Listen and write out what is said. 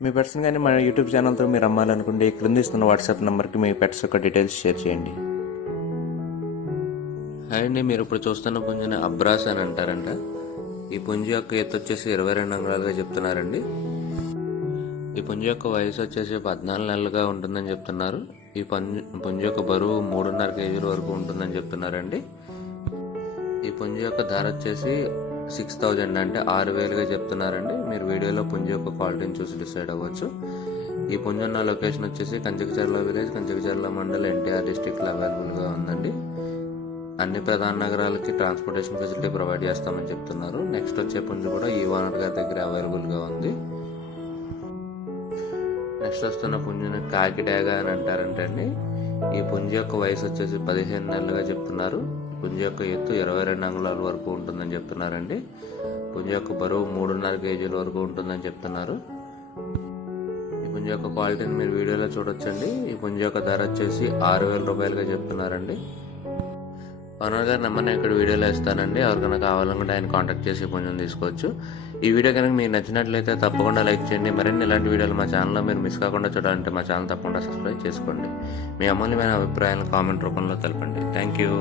మీ పెట్స్ని కానీ మన యూట్యూబ్ ఛానల్తో మీరు అమ్మాలనుకుంటే క్రింద ఇస్తున్న వాట్సాప్ నెంబర్కి మీ పెట్స్ యొక్క డీటెయిల్స్ షేర్ చేయండి. హాయ్ అండి, మీరు ఇప్పుడు చూస్తున్న పుంజుని అబ్రాస్ అని అంటారంట. ఈ పుంజు యొక్క ఎత్తు వచ్చేసి 22 అంగుళాలుగా చెప్తున్నారండి. ఈ పుంజు యొక్క వయసు వచ్చేసి 14 నెలలుగా ఉంటుందని చెప్తున్నారు. ఈ పుంజు యొక్క బరువు 3.5 కేజీల వరకు ఉంటుందని చెప్తున్నారండి. ఈ పుంజు యొక్క ధర వచ్చేసి 6,000 అంటే 6,000గా చెప్తున్నారండి. మీరు వీడియోలో పుంజు యొక్క క్వాలిటీని చూసి డిసైడ్ అవ్వచ్చు. ఈ పుంజు ఉన్న లొకేషన్ వచ్చేసి కంచకచర్ల విలేజ్, కంచకచర్ల మండల్, ఎన్టీఆర్ డిస్టిక్లో అవైలబుల్గా ఉందండి. అన్ని ప్రధాన నగరాలకి ట్రాన్స్పోర్టేషన్ ఫెసిలిటీ ప్రొవైడ్ చేస్తామని చెప్తున్నారు. నెక్స్ట్ వచ్చే పుంజు కూడా ఈ ఓనర్ గారి దగ్గర అవైలబుల్గా ఉంది. నెక్స్ట్ వస్తున్న పుంజుని కాకిడాగా అని అంటారంటండి. ఈ పుంజు యొక్క వయసు వచ్చేసి 15 నెలలుగా చెప్తున్నారు. పుంజు యొక్క ఎత్తు 22 అంగుళాల వరకు ఉంటుందని చెప్తున్నారండి. పుంజు యొక్క బరువు 3.5 కేజీల వరకు ఉంటుందని చెప్తున్నారు. ఈ పుంజు యొక్క క్వాలిటీని మీరు వీడియోలో చూడొచ్చండి. ఈ పుంజు యొక్క ధర వచ్చేసి 6,000 రూపాయలుగా చెప్తున్నారండి. ఓనర్ గారి నెంబర్ నేను ఇక్కడ వీడియోలో ఇస్తానండి. ఎవరికైనా కావాలనుకుంటే ఆయన కాంటాక్ట్ చేసి పుంజుని తీసుకోవచ్చు. ఈ వీడియో కనుక మీకు నచ్చినట్లయితే తప్పకుండా లైక్ చేయండి. మరిన్ని ఇలాంటి వీడియోలు మా ఛానల్లో మీరు మిస్ కాకుండా చూడాలంటే మా ఛానల్ తప్పకుండా సబ్స్క్రైబ్ చేసుకోండి. మీ అమూల్యమైన అభిప్రాయాలను కామెంట్ రూపంలో తెలపండి. Thank you.